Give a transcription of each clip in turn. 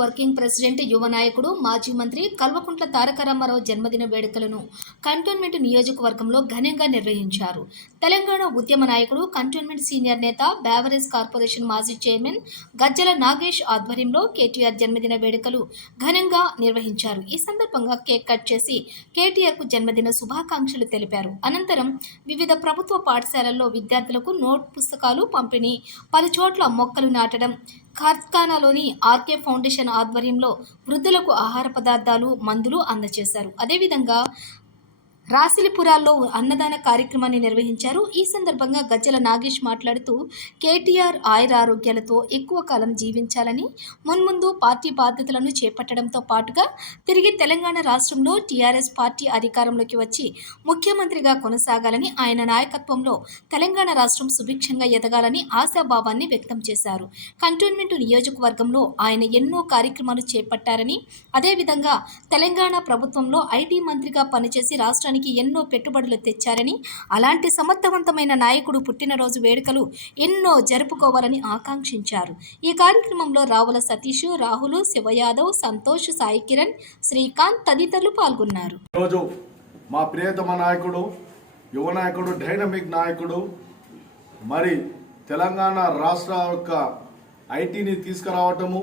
Working president యువ నాయకుడు మాజీ మంత్రి కల్వకుంట్ల తారక రామారావు జన్మదిన వేడుకలను కంటోన్మెంట్ నియోజకవర్గంలో ఘనంగా నిర్వహించారు. తెలంగాణ ఉద్యమ నాయకుడు, కంటోన్మెంట్ సీనియర్ నేత, బేవరేజ్ కార్పొరేషన్ మాజీ చైర్మన్ గజ్జల నాగేష్ ఆధ్వర్యంలో కేటీఆర్ జన్మదిన వేడుకలు ఘనంగా నిర్వహించారు. ఈ సందర్భంగా కేక్ కట్ చేసి కేటీఆర్కు జన్మదిన శుభాకాంక్షలు తెలిపారు. అనంతరం వివిధ ప్రభుత్వ పాఠశాలల్లో విద్యార్థులకు నోట్ పుస్తకాలు పంపిణీ, పలుచోట్ల మొక్కలు నాటడం, కార్ఖానాలోని ఆర్కే ఫౌండేషన్ ఆధ్వర్యంలో వృద్ధులకు ఆహార పదార్థాలు, మందులు అందజేశారు. అదేవిధంగా రాసిలిపురాల్లో అన్నదాన కార్యక్రమాన్ని నిర్వహించారు. ఈ సందర్భంగా గజ్జల నాగేష్ మాట్లాడుతూ కేటీఆర్ ఆయురారోగ్యాలతో ఎక్కువ కాలం జీవించాలని, మున్ముందు పార్టీ బాధ్యతలను చేపట్టడంతో పాటుగా తిరిగి తెలంగాణ రాష్ట్రంలో టీఆర్ఎస్ పార్టీ అధికారంలోకి వచ్చి ముఖ్యమంత్రిగా కొనసాగాలని, ఆయన నాయకత్వంలో తెలంగాణ రాష్ట్రం సుభిక్షంగా ఎదగాలని ఆశాభావాన్ని వ్యక్తం చేశారు. కంటోన్మెంట్ నియోజకవర్గంలో ఆయన ఎన్నో కార్యక్రమాలు చేపట్టారని, అదేవిధంగా తెలంగాణ ప్రభుత్వంలో ఐటీ మంత్రిగా పనిచేసి రాష్ట్రానికి ఎన్నో పెట్టుబడులు తెచ్చారని, అలాంటి సమర్థవంతమైన నాయకుడు పుట్టినరోజు వేడుకలు ఎన్నో జరుపుకోవాలని ఆకాంక్షించారు. ఈ కార్యక్రమంలో రావుల సతీష్, రాహుల్, శివయాదవ్, సంతోష్, సాయి కిరణ్, శ్రీకాంత్ తదితరులు పాల్గొన్నారు. ఈరోజు మా ప్రియతమ నాయకుడు, యువ నాయకుడు, డైనమిక్ నాయకుడు, మరి తెలంగాణ రాష్ట్ర యొక్క ఐటీని తీసుకురావటము,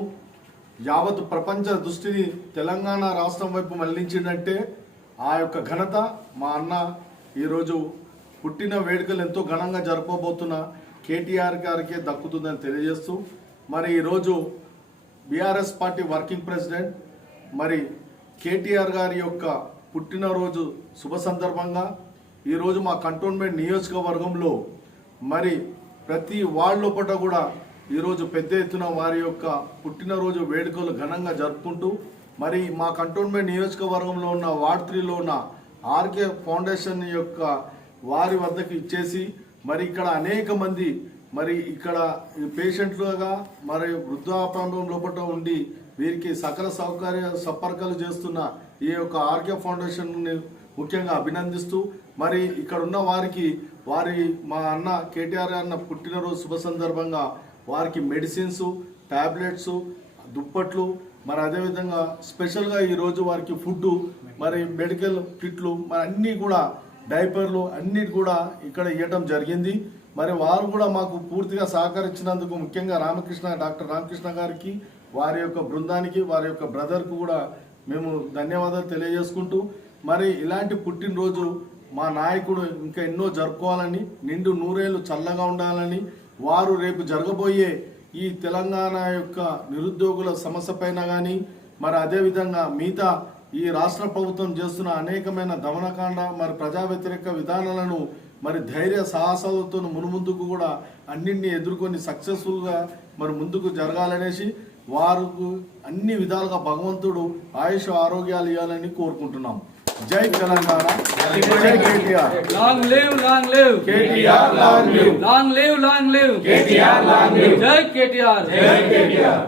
యావత్ ప్రపంచ దృష్టిని తెలంగాణ రాష్ట్రం వైపు మళ్లించిందంటే ఆ యొక్క ఘనత మా అన్న ఈరోజు పుట్టిన వేడుకలు ఎంతో ఘనంగా జరపబోతున్న కేటీఆర్ గారికే దక్కుతుందని తెలియజేస్తూ, మరి ఈరోజు బీఆర్ఎస్ పార్టీ వర్కింగ్ ప్రెసిడెంట్ మరి కేటీఆర్ గారి యొక్క పుట్టినరోజు శుభ సందర్భంగా ఈరోజు మా కంటోన్మెంట్ నియోజకవర్గంలో మరి ప్రతి వార్డు లోపల కూడా ఈరోజు పెద్ద ఎత్తున వారి యొక్క పుట్టినరోజు వేడుకలు ఘనంగా జరుపుకుంటూ, మరి మా కంటోన్మెంట్ నియోజకవర్గంలో ఉన్న వార్డ్ 3లో ఉన్న ఆర్కే ఫౌండేషన్ యొక్క వారి వద్దకు ఇచ్చేసి, మరి ఇక్కడ అనేక మంది మరి ఇక్కడ పేషెంట్లుగా మరి వృద్ధాప్యం లోపల ఉండి వీరికి సకల సౌకర్య సంపర్కాలు చేస్తున్న ఈ యొక్క ఆర్కే ఫౌండేషన్ని ముఖ్యంగా అభినందిస్తూ, మరి ఇక్కడ ఉన్న వారికి మా అన్న కేటీఆర్ అన్న పుట్టినరోజు శుభ సందర్భంగా వారికి మెడిసిన్స్, టాబ్లెట్స్, దుప్పట్లు, మరి అదేవిధంగా స్పెషల్గా ఈరోజు వారికి ఫుడ్, మరి మెడికల్ కిట్లు, మరి అన్నీ కూడా డైపర్లు అన్నీ కూడా ఇక్కడ ఇవ్వటం జరిగింది. మరి వారు కూడా మాకు పూర్తిగా సహకరించినందుకు ముఖ్యంగా డాక్టర్ రామకృష్ణ గారికి, వారి యొక్క బృందానికి, వారి యొక్క బ్రదర్కు కూడా మేము ధన్యవాదాలు తెలియజేసుకుంటూ, మరి ఇలాంటి పుట్టినరోజు మా నాయకుడు ఇంకా ఎన్నో జరుపుకోవాలని, నిండు నూరేళ్లు చల్లగా ఉండాలని, వారు రేపు జరగబోయే ఈ తెలంగాణ యొక్క నిరుద్యోగుల సమస్య పైన కానీ, మరి అదేవిధంగా మిగతా ఈ రాష్ట్ర ప్రభుత్వం చేస్తున్న అనేకమైన దమనకాండ, మరి ప్రజా వ్యతిరేక విధానాలను మరి ధైర్య సాహసాలతో మునుముందుకు కూడా అన్నింటినీ ఎదుర్కొని సక్సెస్ఫుల్గా మరి ముందుకు జరగాలనేసి వారికి అన్ని విధాలుగా భగవంతుడు ఆయుష్ ఆరోగ్యాలు ఇవ్వాలని కోరుకుంటున్నాం. జై తెలంగాణ, జై KTR. Long live, long live KTR, long live, long live, long live KTR, long live. జై కేటీఆర్, జై కేటీఆర్.